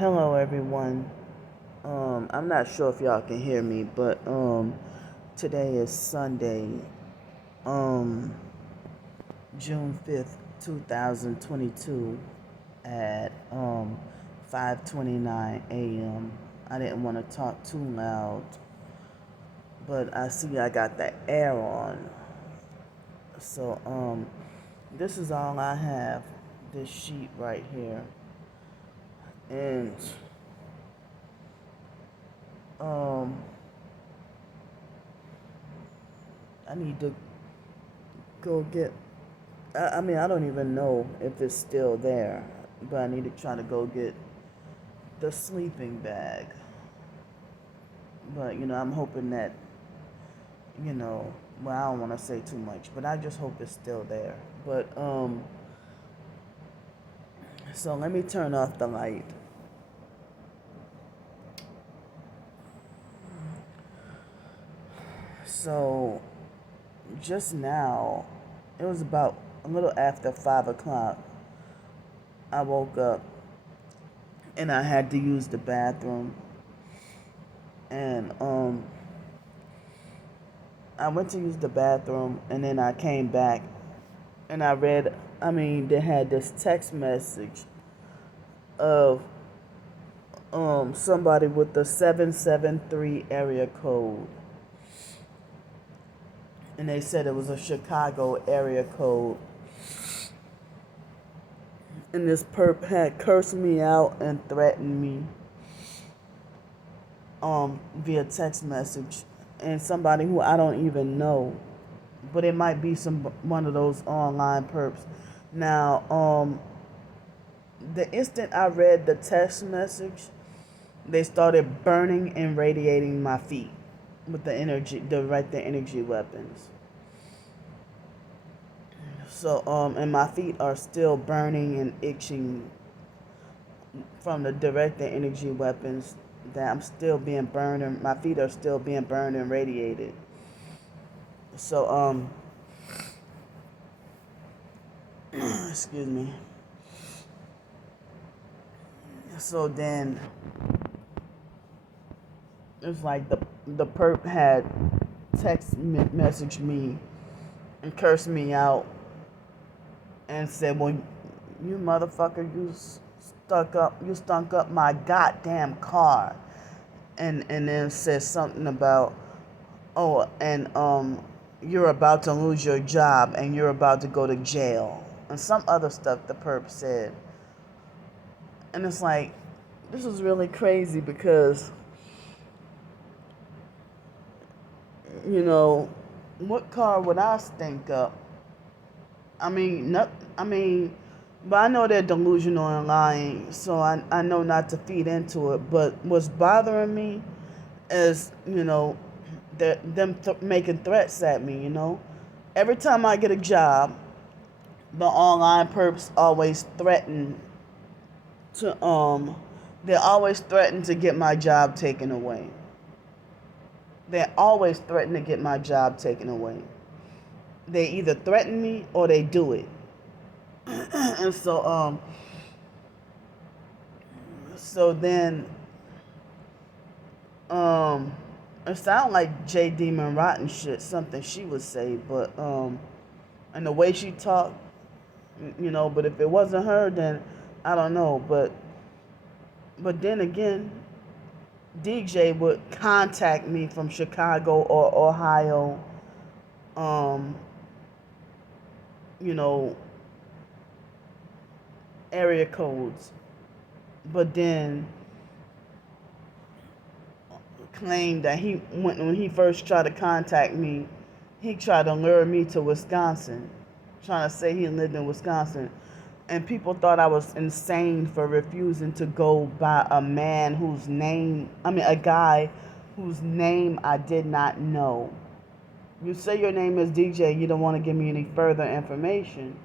Hello everyone. I'm not sure if y'all can hear me, but today is Sunday, um, June 5th, 2022 at 5:29 a.m. I didn't want to talk too loud, but I see I got the air on. So this is all I have, this sheet right here. And um I need to go get. I mean, I don't even know if it's still there, but I need to try to go get the sleeping bag. But I'm hoping that well, I don't want to say too much, but I just hope it's still there. But so let me turn off the light. So just now, it was about a little after 5 o'clock. I woke up and I had to use the bathroom. And I went to use the bathroom and then I came back and they had this text message of somebody with the 773 area code. And they said it was a Chicago area code. And this perp had cursed me out and threatened me via text message, and somebody who I don't even know, but it might be one of those online perps. Now, the instant I read the text message, they started burning and radiating my feet with the energy weapons. So, and my feet are still burning and itching from the direct energy weapons that I'm still being burned, and my feet are still being burned and radiated. So, excuse me. So then, it's like the perp had messaged me and cursed me out and said, "Well, you motherfucker, you stunk up my goddamn car," and then said something about, oh, and you're about to lose your job and you're about to go to jail, and some other stuff the perp said. And it's like, this is really crazy because what car would I stink up? I mean, not, I mean, but I know they're delusional and lying, so I know not to feed into it. But what's bothering me is, them making threats at me, Every time I get a job, the online perps always threaten to, they always threaten to get my job taken away. They always threaten to get my job taken away. They either threaten me or they do it. And so then it sounded like J Demon Rotten shit, something she would say, but and the way she talked, but if it wasn't her, then I don't know. But then again, DJ would contact me from Chicago or Ohio, you know, area codes, but then claimed that when he first tried to contact me, he tried to lure me to Wisconsin, trying to say he lived in Wisconsin. And people thought I was insane for refusing to go by a guy whose name I did not know. You say your name is DJ, you don't want to give me any further information.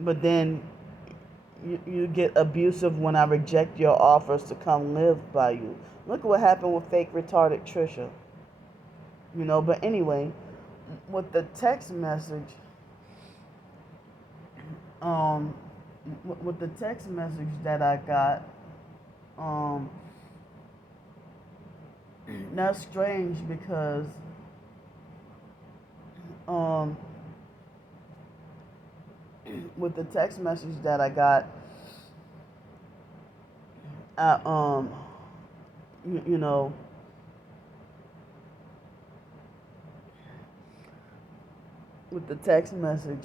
But then you get abusive when I reject your offers to come live by you. Look at what happened with fake retarded Trisha. But anyway, with the text message, with the text message that I got, um, that's strange because um, with the text message that I got, I, you know, with the text message,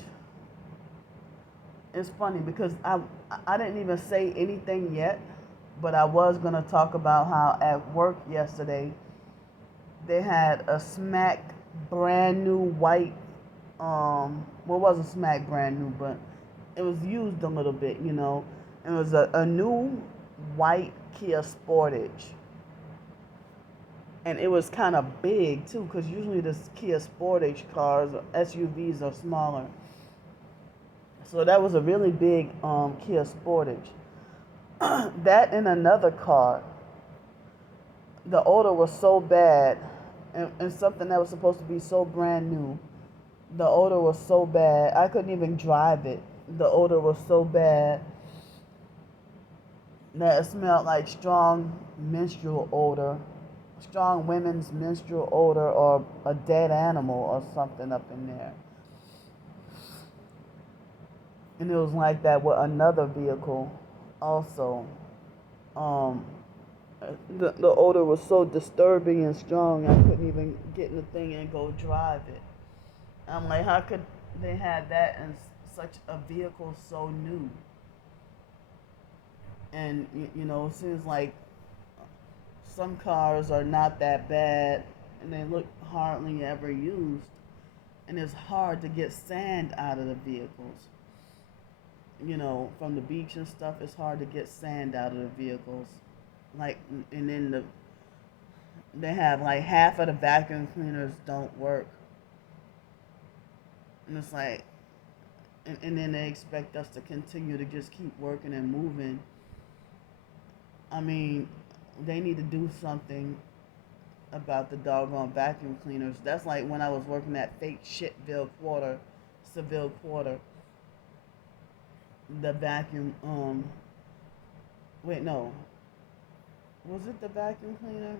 it's funny because I didn't even say anything yet, but I was gonna talk about how at work yesterday they had a smack brand new white well, it wasn't smack brand new, but it was used a little bit, you know. It was a new white Kia Sportage, and it was kind of big too, because usually the Kia Sportage cars, SUVs, are smaller. So that was a really big Kia Sportage. That and another car, the odor was so bad, and something that was supposed to be so brand new, the odor was so bad I couldn't even drive it. The odor was so bad that it smelled like strong menstrual odor, strong women's menstrual odor, or a dead animal or something up in there. And it was like that with another vehicle also. Um, the odor was so disturbing and strong I couldn't even get in the thing and go drive it. I'm like, how could they have that in such a vehicle so new? And you know, it seems like some cars are not that bad and they look hardly ever used, and it's hard to get sand out of the vehicles. You know, from the beach and stuff, it's hard to get sand out of the vehicles. Like, and then they have like half of the vacuum cleaners don't work, and it's like, and then they expect us to continue to just keep working and moving. I mean, they need to do something about the doggone vacuum cleaners. That's like when I was working at fake Shitville Quarter, Seville Quarter. The vacuum, wait, no. Was it the vacuum cleaner?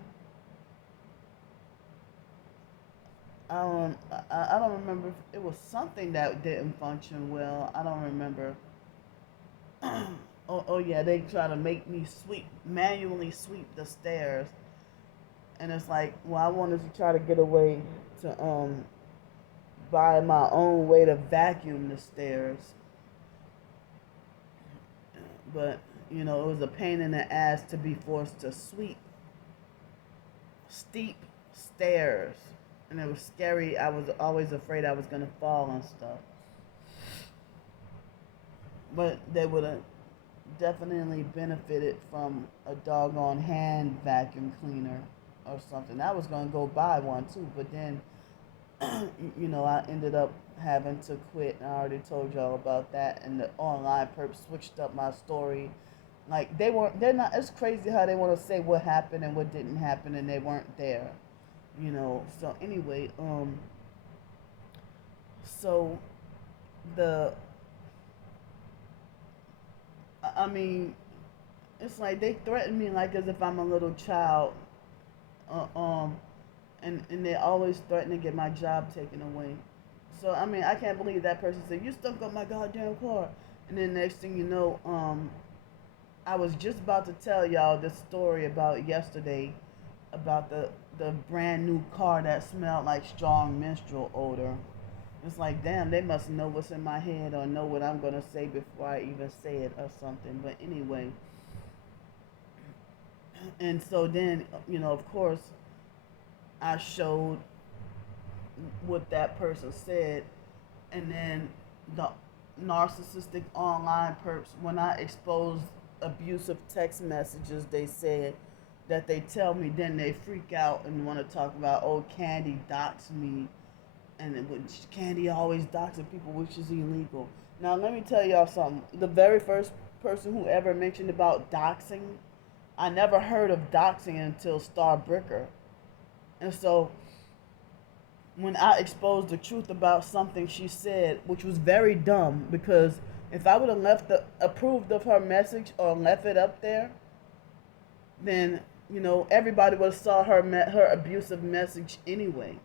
I don't remember. If it was something that didn't function well. I don't remember. Oh yeah, they try to make me manually sweep the stairs, and it's like, well, I wanted to try to get away to buy my own way to vacuum the stairs, but you know, it was a pain in the ass to be forced to sweep steep stairs, and it was scary. I was always afraid I was gonna fall and stuff, but they would have definitely benefited from a doggone hand vacuum cleaner or something. I was gonna go buy one too, but then you know, I ended up having to quit. I already told y'all about that, and the online perps switched up my story. Like, they're not. It's crazy how they want to say what happened and what didn't happen, and they weren't there. You know. So anyway, so the, I mean, it's like they threaten me like as if I'm a little child, uh, um, and they always threaten to get my job taken away. So I mean, I can't believe that person said, "You stunk up my goddamn car," and then next thing you know, I was just about to tell y'all this story about yesterday, about the brand new car that smelled like strong menstrual odor. It's like, damn, they must know what's in my head or know what I'm gonna say before I even say it or something. But anyway, and so then, you know, of course, I showed what that person said, and then the narcissistic online perps, when I exposed abusive text messages, they said that they tell me, then they freak out and want to talk about, oh, Candy doxed me, and Candy always doxing people, which is illegal. Now let me tell y'all something. The very first person who ever mentioned about doxing, I never heard of doxing until Starbricker. And so when I exposed the truth about something she said, which was very dumb because If I would have approved of her message or left it up there, then everybody would have saw her abusive message anyway.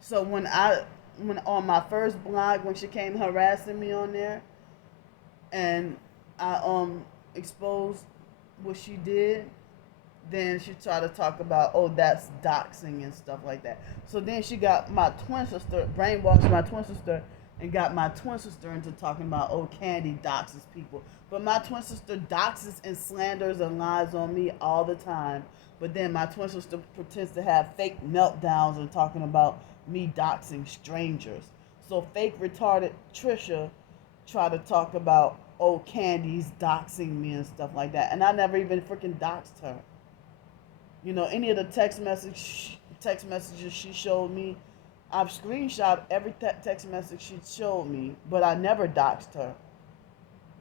So when on my first blog, when she came harassing me on there, and I exposed what she did, then she tried to talk about, oh, that's doxing and stuff like that. So then she got my twin sister, brainwashed my twin sister, and got my twin sister into talking about, oh, Candy doxes people. But my twin sister doxes and slanders and lies on me all the time. But then my twin sister pretends to have fake meltdowns and talking about me doxing strangers. So fake retarded Trisha tried to talk about, oh, Candy's doxing me and stuff like that. And I never even freaking doxed her. Any of the text messages she showed me, I've screenshot every text message she showed me, but I never doxed her.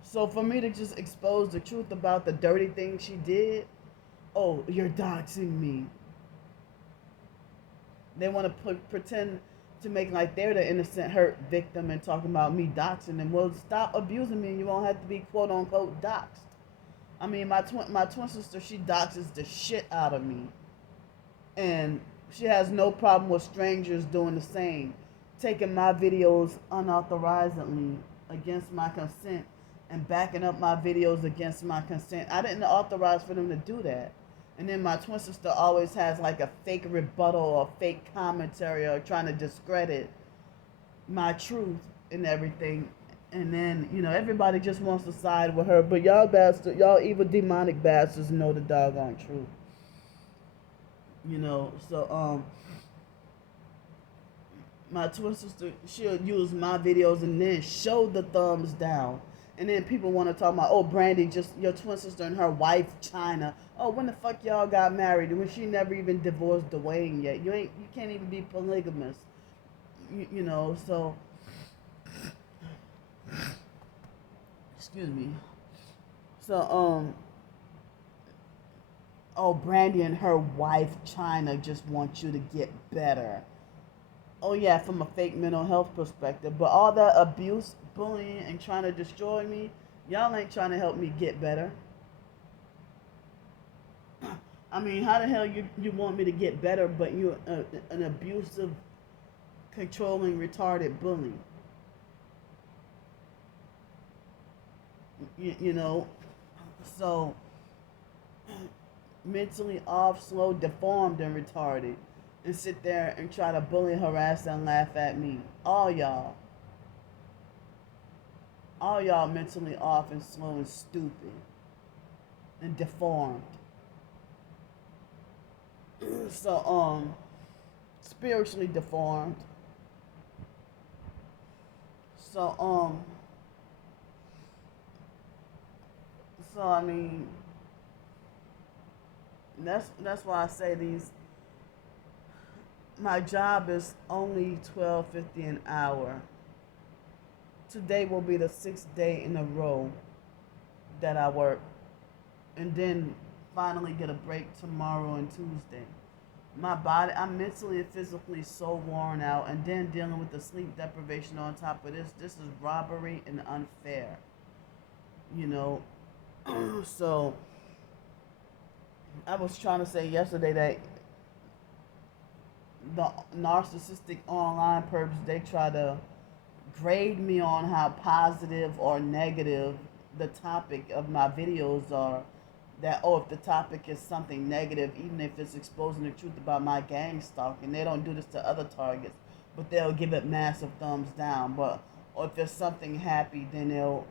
So for me to just expose the truth about the dirty thing she did, oh, you're doxing me. They want to pretend to make like they're the innocent hurt victim and talking about me doxing them. Well, stop abusing me and you won't have to be quote unquote doxed. I mean, my twin sister, she doxes the shit out of me. And she has no problem with strangers doing the same. Taking my videos unauthorizedly against my consent and backing up my videos against my consent. I didn't authorize for them to do that. And then my twin sister always has like a fake rebuttal or fake commentary or trying to discredit my truth and everything. And then, everybody just wants to side with her. But y'all evil demonic bastards know the doggone truth. So my twin sister, she'll use my videos and then show the thumbs down. And then people want to talk about, oh, Brandy, just your twin sister and her wife, China. Oh, when the fuck y'all got married? When she never even divorced Dwayne yet. You can't even be polygamous. So excuse me. So oh, Brandy and her wife, China, just want you to get better. Oh yeah, from a fake mental health perspective. But all that abuse, bullying, and trying to destroy me, y'all ain't trying to help me get better. I mean, how the hell you want me to get better, but you're an abusive, controlling, retarded bully? So mentally off, slow, deformed, and retarded, and sit there and try to bully, harass, and laugh at me. All y'all mentally off and slow and stupid and deformed. So spiritually deformed. So I mean, that's why I say my job is only $12.50 an hour. Today will be the 6th day in a row that I work, and then finally get a break tomorrow and Tuesday. My body, I'm mentally and physically so worn out, and then dealing with the sleep deprivation on top of this. This is robbery and unfair. So I was trying to say yesterday that the narcissistic online perps, they try to grade me on how positive or negative the topic of my videos are. That, oh, if the topic is something negative, even if it's exposing the truth about my gang stalking, they don't do this to other targets, but they'll give it massive thumbs down. But or if it's something happy, then they'll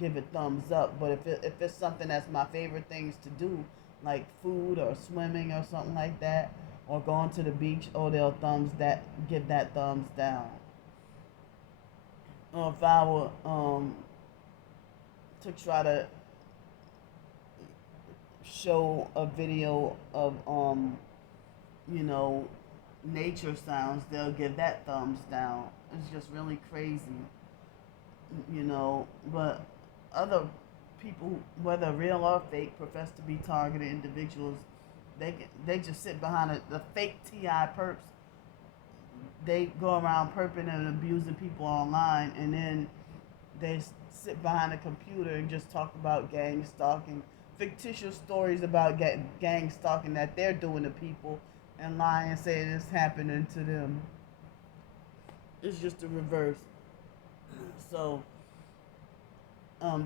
give it thumbs up. But if it's something that's my favorite things to do, like food or swimming or something like that, or going to the beach, or they'll give that thumbs down. Or if I were to try to show a video of nature sounds, they'll give that thumbs down. It's just really crazy. But other people, whether real or fake, profess to be targeted individuals. They just sit behind the fake TI perps. They go around perping and abusing people online, and then they sit behind a computer and just talk about gang stalking, fictitious stories about gang stalking that they're doing to people, and lie and say it's happening to them. It's just the reverse. So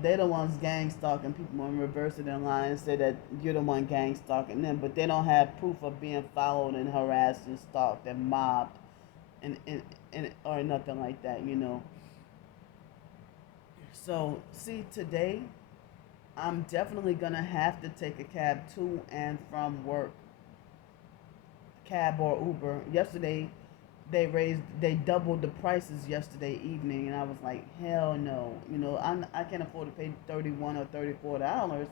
they're the ones gang stalking people and reverse it in line and say that you're the one gang stalking them, but they don't have proof of being followed and harassed and stalked and mobbed and or nothing like that. So see, today I'm definitely gonna have to take a cab to and from work, cab or Uber. Yesterday they doubled the prices yesterday evening, and I was like, hell no. I can't afford to pay $31 or $34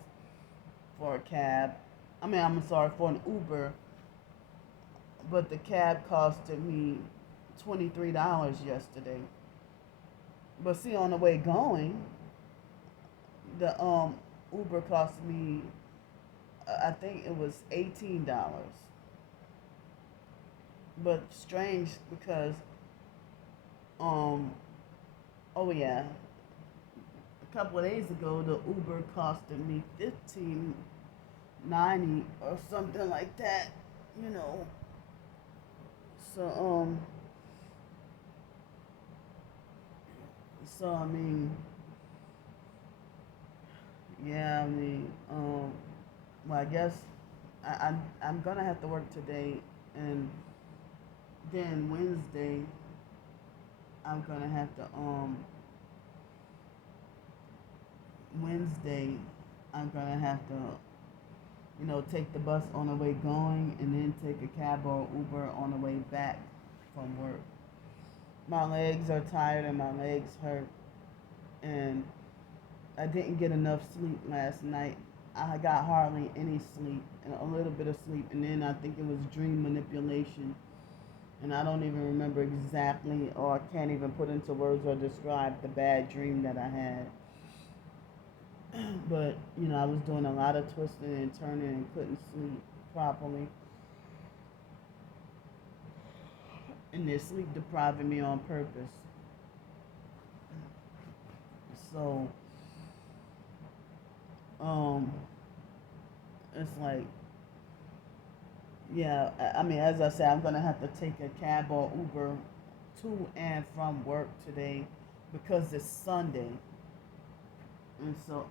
for a cab. I mean, I'm sorry, for an Uber, but the cab costed me $23 yesterday. But see, on the way going, the Uber cost me, I think it was $18. But strange because um oh yeah, a couple of days ago the Uber costed me $15.90 or something like that, you know. So I mean, yeah, I mean, well, I guess I'm gonna have to work today, and then I'm gonna have to Wednesday I'm gonna have to take the bus on the way going, and then take a cab or Uber on the way back from work. My legs are tired and my legs hurt, and I didn't get enough sleep last night. I got hardly any sleep, and a little bit of sleep, and then I think it was dream manipulation, and I don't even remember exactly, or I can't even put into words or describe the bad dream that I had. But I was doing a lot of twisting and turning and couldn't sleep properly, and they're sleep depriving me on purpose. So um, it's like, yeah. I mean, as I said, I'm gonna have to take a cab or Uber to and from work today because it's Sunday, and so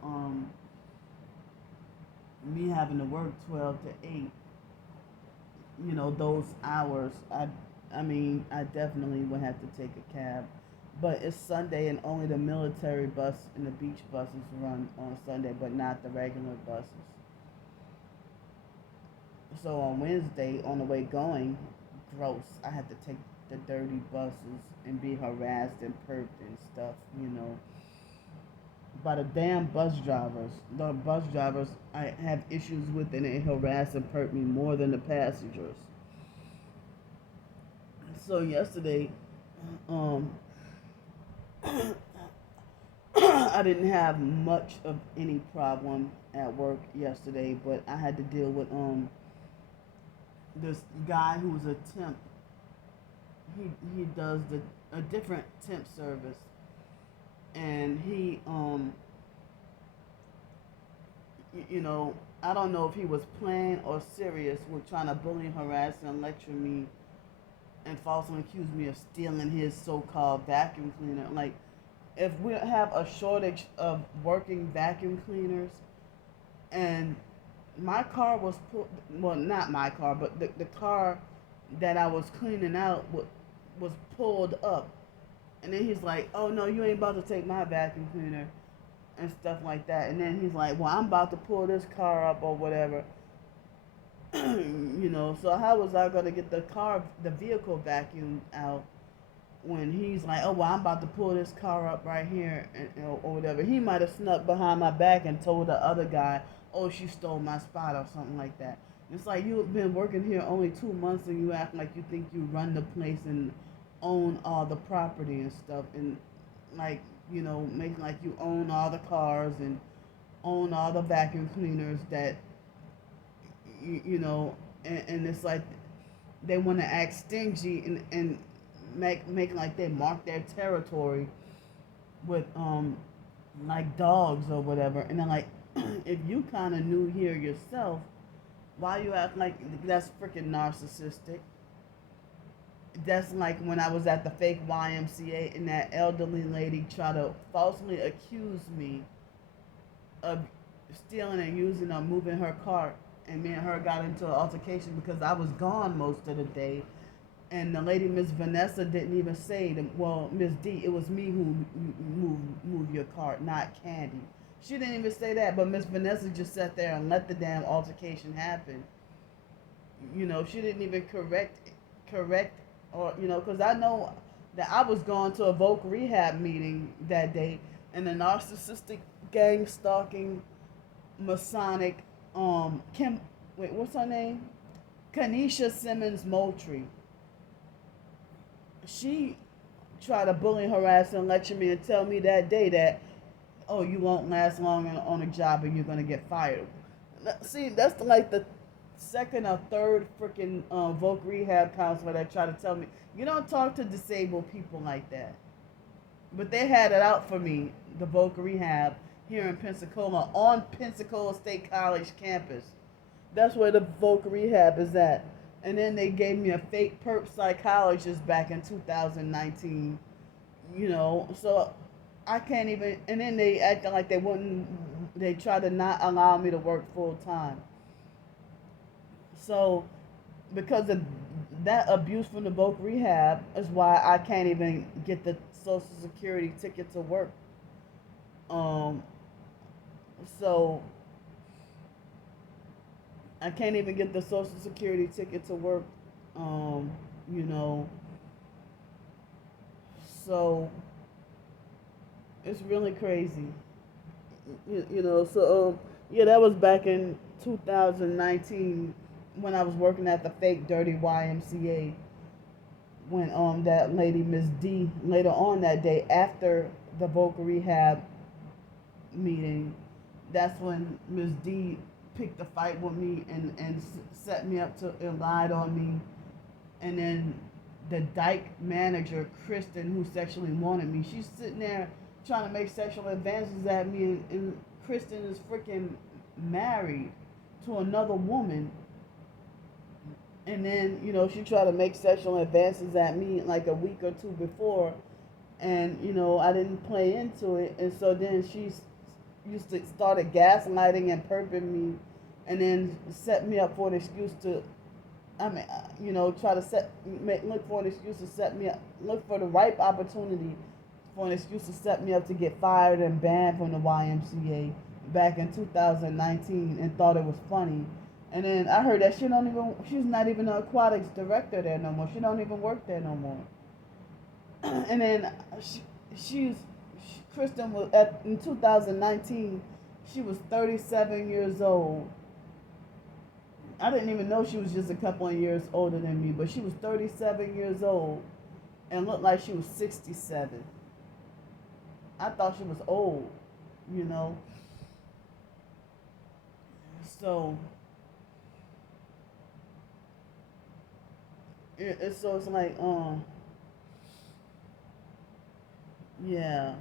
me having to work 12 to 8, those hours, I definitely would have to take a cab. But it's Sunday, and only the military bus and the beach buses run on Sunday, but not the regular buses. So on Wednesday, on the way going, gross, I had to take the dirty buses and be harassed and perked and stuff, by the damn bus drivers. The bus drivers I have issues with, and they harass and perk me more than the passengers. So yesterday, um, I didn't have much of any problem at work yesterday, but I had to deal with this guy who was a temp. He does a different temp service, and he I don't know if he was playing or serious with trying to bully, harass, and lecture me, and falsely accuse me of stealing his so-called vacuum cleaner. Like, if we have a shortage of working vacuum cleaners, and my car was well, not my car, but the car that I was cleaning out was pulled up, and then he's like, "Oh no, you ain't about to take my vacuum cleaner," and stuff like that. And then he's like, "Well, I'm about to pull this car up or whatever." So how was I gonna get the vehicle vacuumed out when he's like, "Oh well, I'm about to pull this car up right here," or whatever. He might have snuck behind my back and told the other guy, "Oh, she stole my spot," or something like that. It's like, you've been working here only 2 months, and you act like you think you run the place and own all the property and stuff, and like, making like you own all the cars and own all the vacuum cleaners that and it's like they want to act stingy and make like they mark their territory with like dogs or whatever. And then like, if you kind of new here yourself, why you act like that's freaking narcissistic? That's like when I was at the fake YMCA and that elderly lady tried to falsely accuse me of stealing and using or moving her cart, and me and her got into an altercation because I was gone most of the day. And the lady, Miss Vanessa, didn't even say, well, Miss D, it was me who moved your cart, not Candy. She didn't even say that, but Miss Vanessa just sat there and let the damn altercation happen. She didn't even correct, or because I know that I was going to a voc rehab meeting that day, and the narcissistic, gang stalking, Masonic, Kim, wait, what's her name? Kanisha Simmons Moultrie. She tried to bully, harass, and lecture me and tell me that day that, oh, you won't last long on a job and you're gonna get fired. See, that's like the second or third freaking voc rehab counselor that tried to tell me you don't talk to disabled people like that. But they had it out for me, the voc rehab here in Pensacola, on Pensacola State College campus. That's where the voc rehab is at. And then they gave me a fake perp psychologist back in 2019. So I can't even. And then they acted like they wouldn't. They tried to not allow me to work full time. So because of that abuse from the voc rehab is why I can't even get the Social Security ticket to work. Um, so I can't even get the Social Security ticket to work. Um, you know, so it's really crazy. Yeah, that was back in 2019 when I was working at the fake dirty YMCA. When that lady Miss D later on that day after the vocal rehab meeting, that's when Miss D picked a fight with me and set me up to and lied on me. And then the dyke manager, Kristen, who sexually wanted me, she's sitting there trying to make sexual advances at me, and Kristen is freaking married to another woman. And then, she tried to make sexual advances at me like a week or two before, and I didn't play into it, and so then she used to started gaslighting and perping me, and then set me up for an excuse to, try to look for an excuse to set me up, look for the ripe opportunity for an excuse to set me up to get fired and banned from the YMCA back in 2019, and thought it was funny. And then I heard that she's not even an aquatics director there no more. She don't even work there no more. And then Kristen was in 2019. She was 37 years old. I didn't even know she was just a couple of years older than me, but she was 37 years old and looked like she was 67. I thought she was old, you know. So it's like yeah.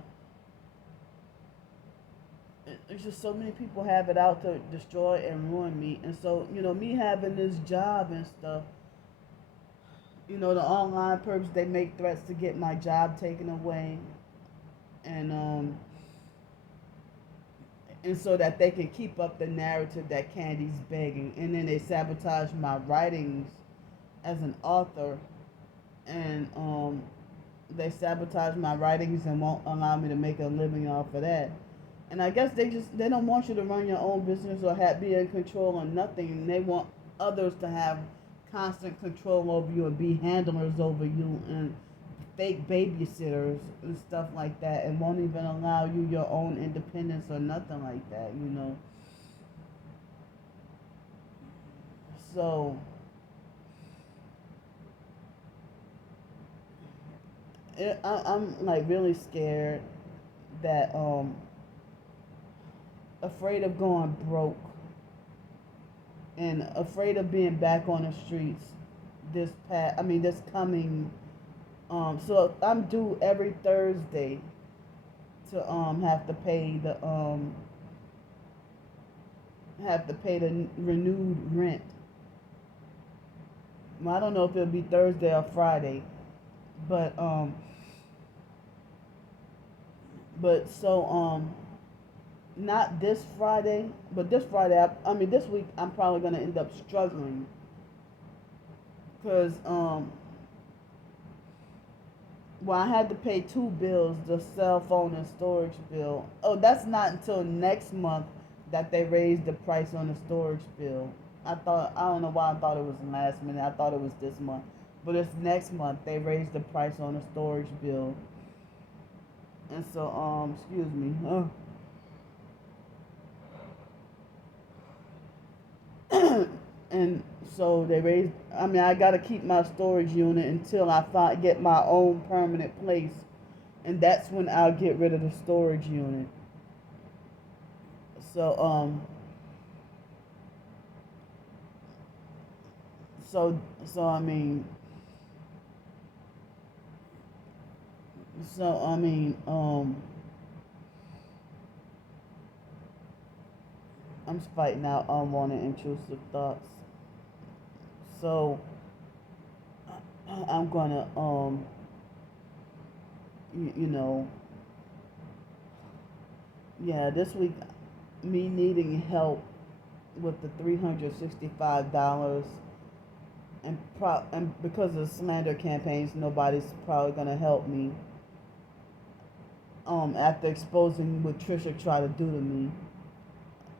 It's just so many people have it out to destroy and ruin me, and so me having this job and stuff. The online perps, they make threats to get my job taken away, and and so that they can keep up the narrative that Candy's begging, and then they sabotage my writings as an author, and they sabotage my writings and won't allow me to make a living off of that. And I guess they don't want you to run your own business or be in control of nothing. They want others to have constant control over you and be handlers over you and fake babysitters and stuff like that, and won't even allow you your own independence or nothing like that. So I'm like really scared that afraid of going broke and afraid of being back on the streets this coming so I'm due every Thursday to have to pay the renewed rent. Well, I don't know if it'll be Thursday or Friday, but not this Friday, but this Friday. I mean this week I'm probably gonna end up struggling because well, I had to pay two bills, the cell phone and storage bill. Oh, that's not until next month that they raised the price on the storage bill. I don't know why I thought it was last minute. I thought it was this month. But it's next month. They raised the price on the storage bill. And so, excuse me. And so they raised, I mean, I got to keep my storage unit until get my own permanent place. And that's when I'll get rid of the storage unit. So, so, so I mean, so I mean, I'm fighting out unwanted intrusive thoughts. So I'm gonna you know, yeah, this week me needing help with the $365 and because of slander campaigns, nobody's probably gonna help me. After exposing what Trisha tried to do to me,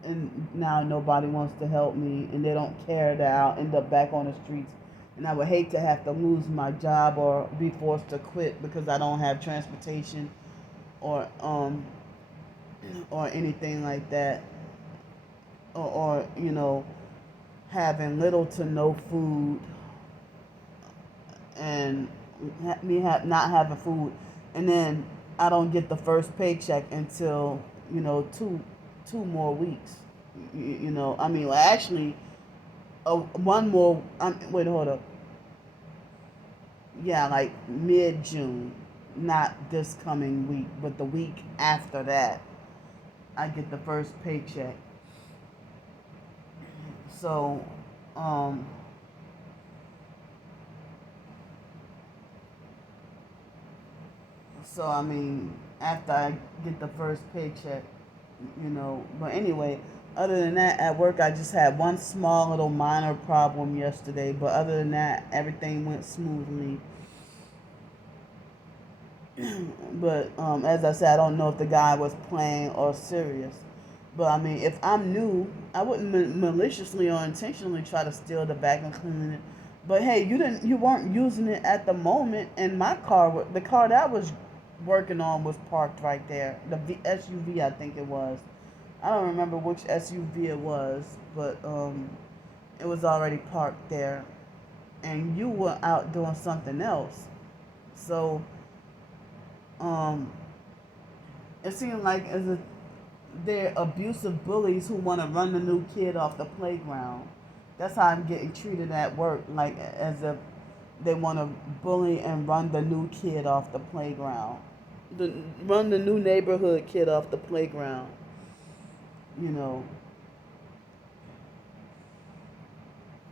and now nobody wants to help me, and they don't care that I'll end up back on the streets, and I would hate to have to lose my job or be forced to quit because I don't have transportation or or anything like that, or having little to no food and not having food, and then I don't get the first paycheck until two more weeks. I mean, well, actually, one more. Wait, hold up. Yeah, like mid June, not this coming week, but the week after that, I get the first paycheck. So, um, I mean, after I get the first paycheck, But anyway, other than that, at work I just had one small little minor problem yesterday. But other than that, everything went smoothly. But as I said, I don't know if the guy was playing or serious. But I mean, if I'm new, I wouldn't maliciously or intentionally try to steal the vacuum cleaner. But hey, you weren't using it at the moment, and the car that I was working on was parked right there. SUV, I think it was. I don't remember which SUV it was, but it was already parked there, and you were out doing something else. So um, it seemed like they're abusive bullies who want to run the new kid off the playground. That's how I'm getting treated at work, like as if they want to bully and run the new kid off the playground. Run the new neighborhood kid off the playground. You know.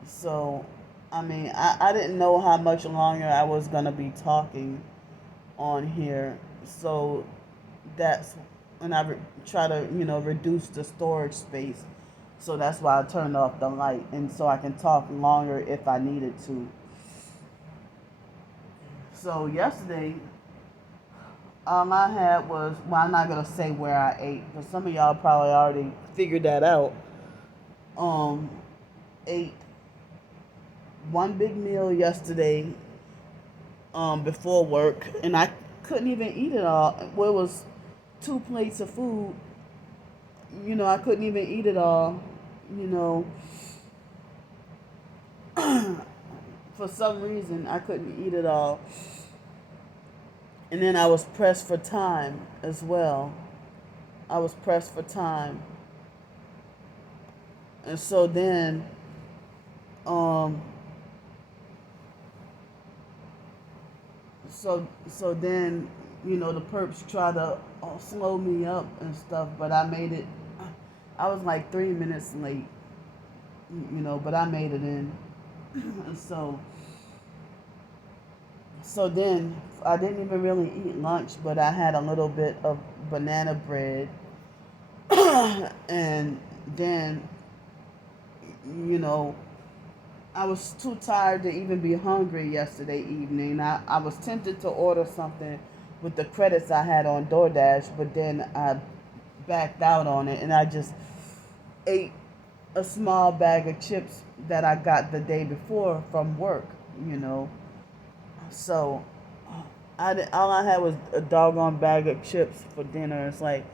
So, I mean, I didn't know how much longer I was going to be talking on here. So, that's when try to, reduce the storage space. So, that's why I turned off the light. And so I can talk longer if I needed to. So, yesterday, all I had was, well, I'm not going to say where I ate, because some of y'all probably already figured that out. Ate one big meal yesterday before work, and I couldn't even eat it all. Well, it was 2 plates of food. I couldn't even eat it all. You know, for some reason, I couldn't eat it all. And then I was pressed for time as well. I was pressed for time. And so then, um, so then, the perps try to slowed me up and stuff, but I made it. I was like 3 minutes late, but I made it in. And so then I didn't even really eat lunch, but I had a little bit of banana bread, and then you know I was too tired to even be hungry yesterday evening. I was tempted to order something with the credits I had on DoorDash, but then I backed out on it and I just ate a small bag of chips that I got the day before from work, you know. So all I had was a doggone bag of chips for dinner. It's like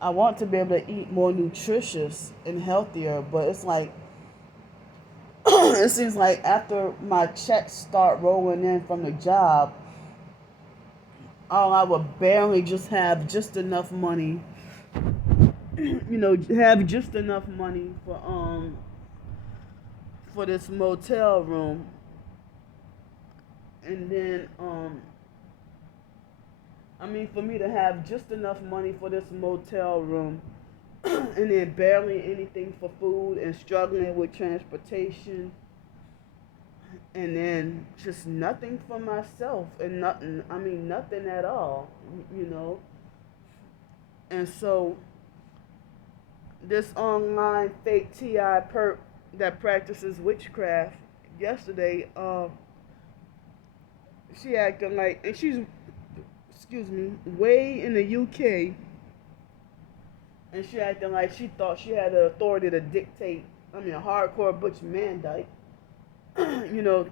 I want to be able to eat more nutritious and healthier, but it's like it seems like after my checks start rolling in from the job, I would barely just have just enough money, have just enough money for this motel room, and then for me to have just enough money for this motel room, and then barely anything for food, and struggling with transportation, and then just nothing for myself, and nothing at all, you know. And so this online fake TI perp that practices witchcraft yesterday, she acting like, and she's, excuse me, way in the UK, and she acting like she thought she had the authority to dictate. A hardcore butch Mandike,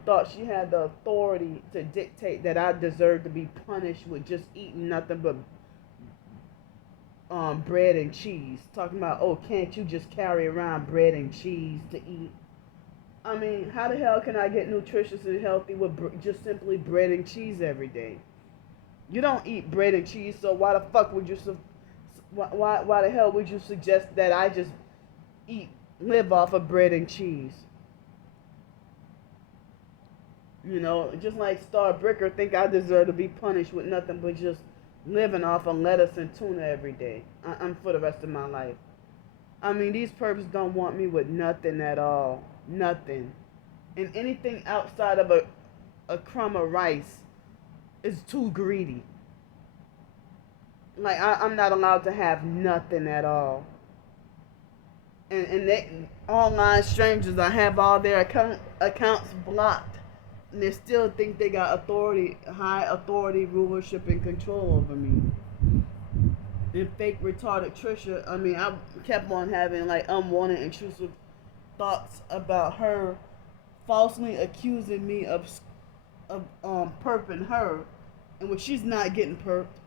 thought she had the authority to dictate that I deserve to be punished with just eating nothing but bread and cheese. Talking about, oh, can't you just carry around bread and cheese to eat? How the hell can I get nutritious and healthy with just simply bread and cheese every day? You don't eat bread and cheese, so why the fuck would you? Why the hell would you suggest that I just live off of bread and cheese? Just like Star Bricker think I deserve to be punished with nothing but just living off of lettuce and tuna every day. I'm for the rest of my life. These perps don't want me with nothing at all. Nothing. And anything outside of a crumb of rice is too greedy. Like, I'm not allowed to have nothing at all. And they, online strangers, I have all their accounts blocked. And they still think they got high authority, rulership, and control over me. And fake retarded Trisha, I kept on having like unwanted, intrusive thoughts about her falsely accusing me of perping her, and when she's not getting perped,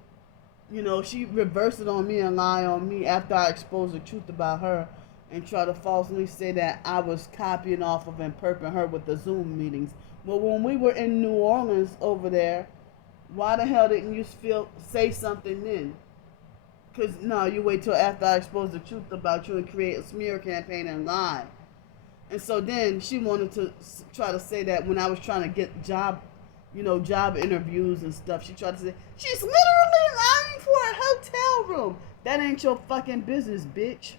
she reversed it on me and lied on me after I exposed the truth about her, and try to falsely say that I was copying off of and perping her with the Zoom meetings. Well, when we were in New Orleans over there, why the hell didn't you say something then? Because, no, you wait till after I expose the truth about you and create a smear campaign and lie. And so then she wanted to try to say that when I was trying to get job interviews and stuff, she tried to say, she's literally lying for a hotel room. That ain't your fucking business, bitch.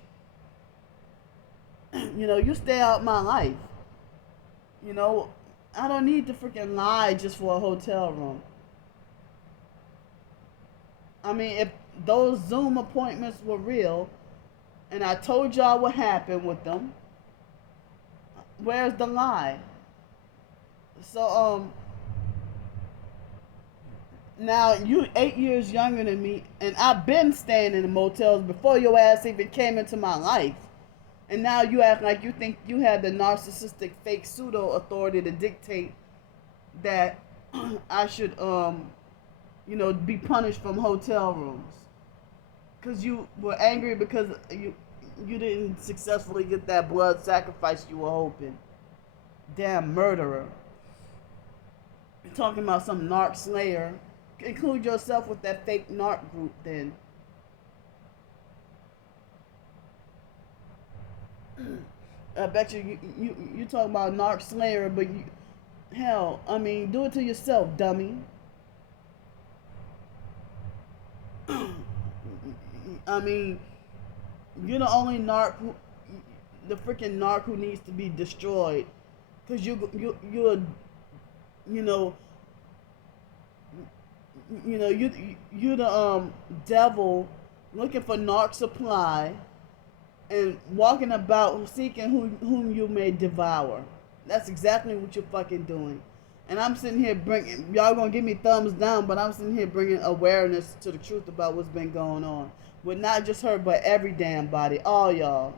You stay out my life. I don't need to freaking lie just for a hotel room. If those Zoom appointments were real, and I told y'all what happened with them, where's the lie? So, now you 8 years younger than me, and I've been staying in the motels before your ass even came into my life. And now you act like you think you had the narcissistic fake pseudo authority to dictate that I should be punished from hotel rooms. Because you were angry because you didn't successfully get that blood sacrifice you were hoping. Damn murderer. You're talking about some narc slayer. Include yourself with that fake narc group then. I bet you talk about narc slayer, but do it to yourself, dummy. I mean, you're the only narc who, the freaking narc who needs to be destroyed, cause you're you know you the devil looking for narc supply and walking about seeking whom you may devour. That's exactly what you're fucking doing. And I'm sitting here bringing, y'all gonna give me thumbs down, but I'm sitting here bringing awareness to the truth about what's been going on. With not just her, but every damn body. All y'all.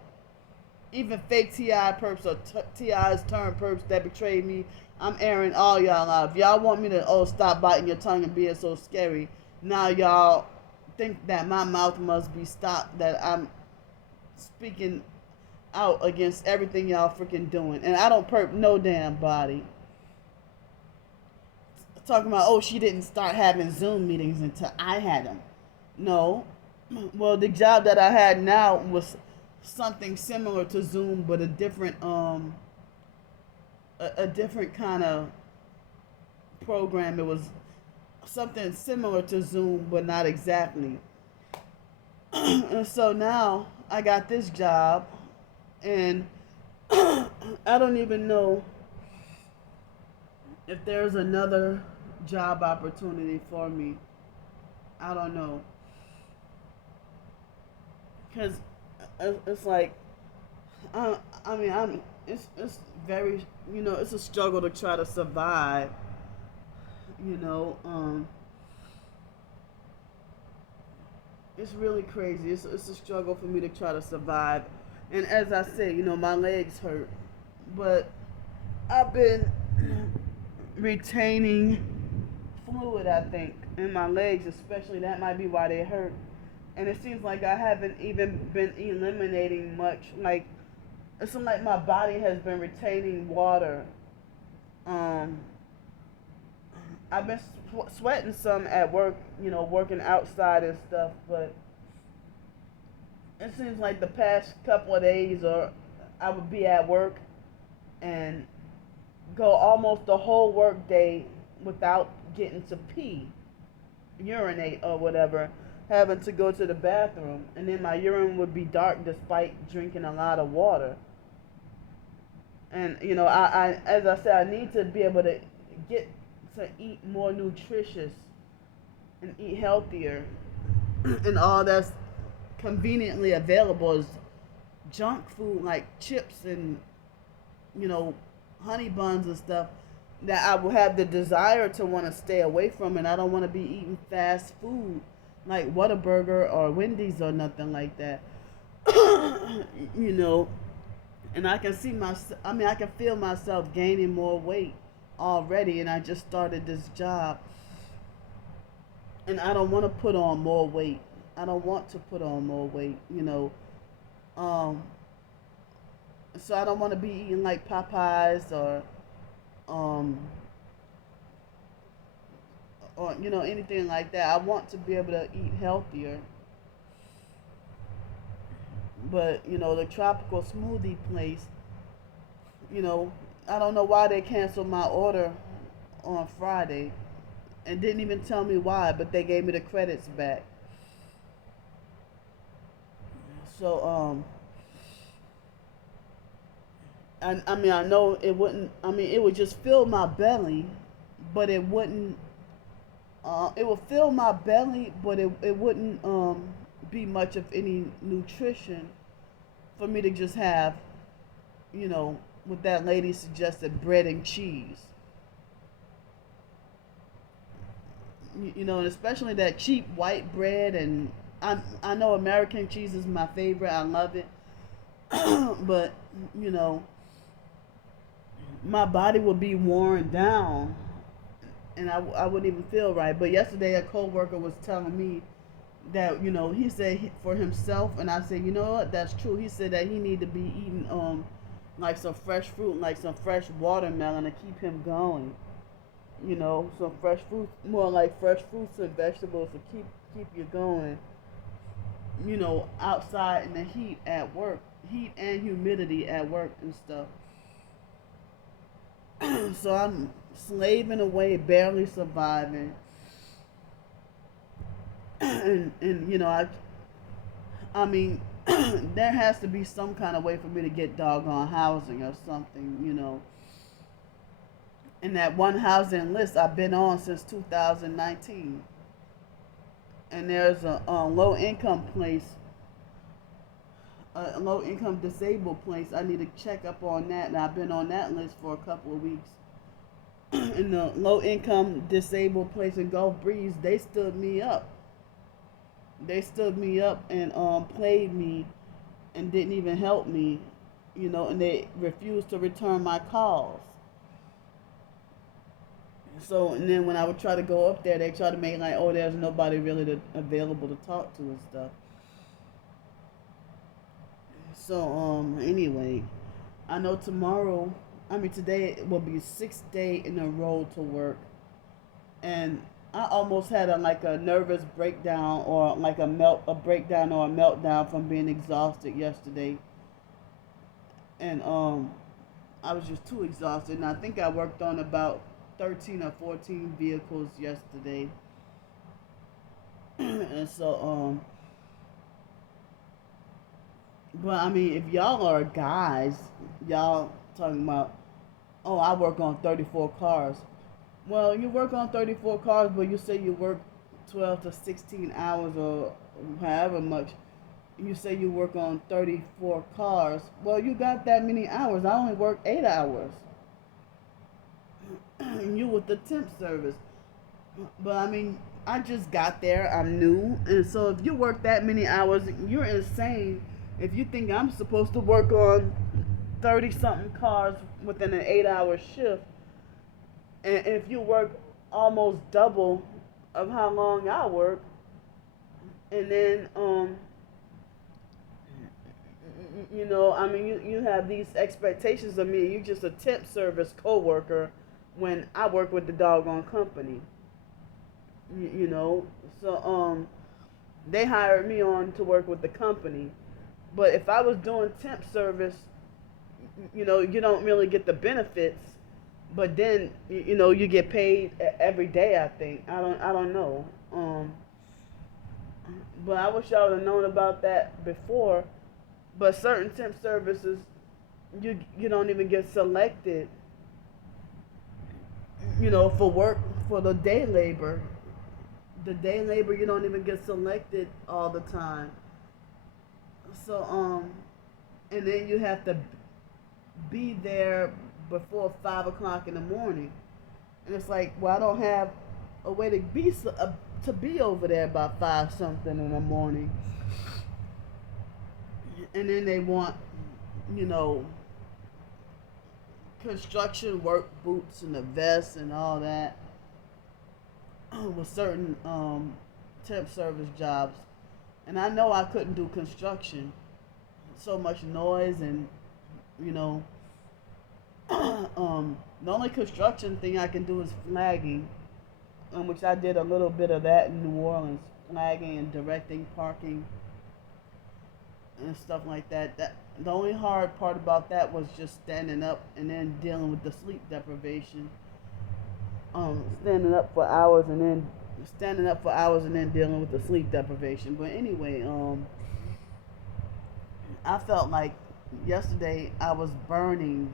Even fake T.I. perps or T.I.'s turn perps that betrayed me. I'm airing all y'all out. If y'all want me to, stop biting your tongue and being so scary, now y'all think that my mouth must be stopped, that I'm speaking out against everything y'all freaking doing. And I don't perp no damn body. Talking about, she didn't start having Zoom meetings until I had them. No. Well, the job that I had now was something similar to Zoom, but a different a different kind of program. It was something similar to Zoom, but not exactly. And so now I got this job, and I don't even know if there's another job opportunity for me. I don't know. Because it's like, I mean, it's very, it's a struggle to try to survive, it's really crazy. It's a struggle for me to try to survive. And as I say, my legs hurt, but I've been retaining fluid, I think, in my legs, especially. That might be why they hurt. And it seems like I haven't even been eliminating much. Like, it's like my body has been retaining water. I've been sweating some at work, working outside and stuff, but it seems like the past couple of days, or I would be at work and go almost the whole work day without getting to pee, urinate or whatever, having to go to the bathroom, and then my urine would be dark despite drinking a lot of water. And I as I said, I need to be able to get to eat more nutritious and eat healthier, and all that's conveniently available is junk food like chips and honey buns and stuff that I will have the desire to want to stay away from, and I don't want to be eating fast food like Whataburger or Wendy's or nothing like that. And I can I can feel myself gaining more weight already, and I just started this job, and I don't want to put on more weight. I don't want to put on more weight, um, so I don't want to be eating like Popeyes um, or anything like that. I want to be able to eat healthier. But the tropical smoothie place, I don't know why they canceled my order on Friday, and didn't even tell me why, but they gave me the credits back. So I know it wouldn't. It would just fill my belly, but it wouldn't. It would fill my belly, but it wouldn't be much of any nutrition for me to just have, what that lady suggested, bread and cheese. And especially that cheap white bread, and I know American cheese is my favorite. I love it, but my body would be worn down, and I wouldn't even feel right. But yesterday, a coworker was telling me that he said for himself, and I said, what, that's true. He said that he need to be eating like some fresh fruit, like some fresh watermelon to keep him going. Some fresh fruit, more like fresh fruits and vegetables to keep you going. Outside in the heat at work, heat and humidity at work and stuff. So I'm slaving away, barely surviving. And I mean, there has to be some kind of way for me to get doggone housing or something, And that one housing list I've been on since 2019. And there's a low income place, a low income disabled place. I need to check up on that. And I've been on that list for a couple of weeks. In the low income disabled place in Gulf Breeze, they stood me up. They stood me up and played me and didn't even help me, and they refused to return my calls. So, and then when I would try to go up there, they try to make like, oh, there's nobody really available to talk to and stuff. So, anyway, I know today will be 6th day in a row to work, and I almost had a nervous breakdown or like a breakdown or a meltdown from being exhausted yesterday, and I was just too exhausted, and I think I worked on about 13 or 14 vehicles yesterday. And so but I mean, if y'all are guys, y'all talking about, oh, I work on 34 cars. Well, you work on 34 cars, but you say you work 12 to 16 hours or however much. You say you work on 34 cars. Well, you got that many hours. I only work 8 hours. And you with the temp service. But I mean, I just got there. I'm new. And so if you work that many hours, you're insane. If you think I'm supposed to work on 30 something cars within an 8-hour shift, and if you work almost double of how long I work, and then I mean, you have these expectations of me. You're just a temp service coworker when I work with the doggone company. So they hired me on to work with the company. But if I was doing temp service, you don't really get the benefits, but then you get paid every day. I think I don't know. But I wish I would have known about that before. But certain temp services, you don't even get selected, for work for the day labor. The day labor, you don't even get selected all the time. So and then you have to be there before 5 o'clock in the morning, and it's like, well, I don't have a way to be over there by 5 something in the morning, and then they want, you know, construction work boots and the vest and all that with certain temp service jobs, and I know I couldn't do construction. So much noise and you know the only construction thing I can do is flagging, which I did a little bit of that in New Orleans, flagging and directing parking and stuff like that. That the only hard part about that was just standing up and then dealing with the sleep deprivation. Standing up for hours and then dealing with the sleep deprivation. But anyway, I felt like yesterday I was burning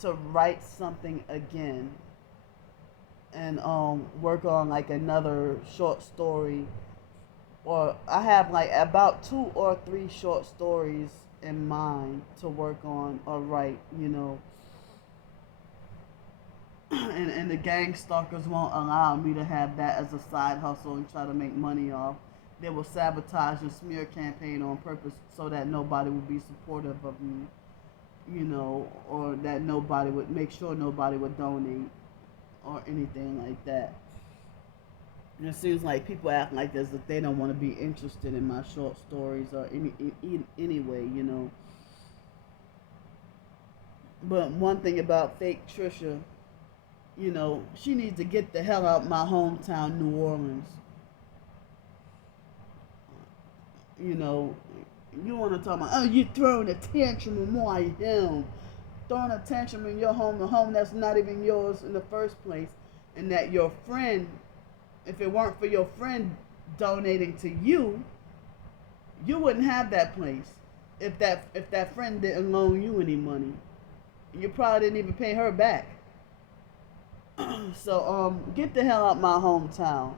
to write something again and work on like another short story, or I have like about 2 or 3 short stories in mind to work on or write, and the gang stalkers won't allow me to have that as a side hustle and try to make money off. They will sabotage and smear campaign on purpose so that nobody would be supportive of me, or that nobody would make sure nobody would donate or anything like that. And it seems like people act like this if they don't want to be interested in my short stories or anyway. But one thing about fake Trisha, she needs to get the hell out my hometown, New Orleans. You want to talk about, oh, you throwing a tantrum in my home. Throwing a tantrum in your home, a home that's not even yours in the first place. And that your friend, if it weren't for your friend donating to you, You wouldn't have that place if that friend didn't loan you any money. You probably didn't even pay her back. So get the hell out my hometown.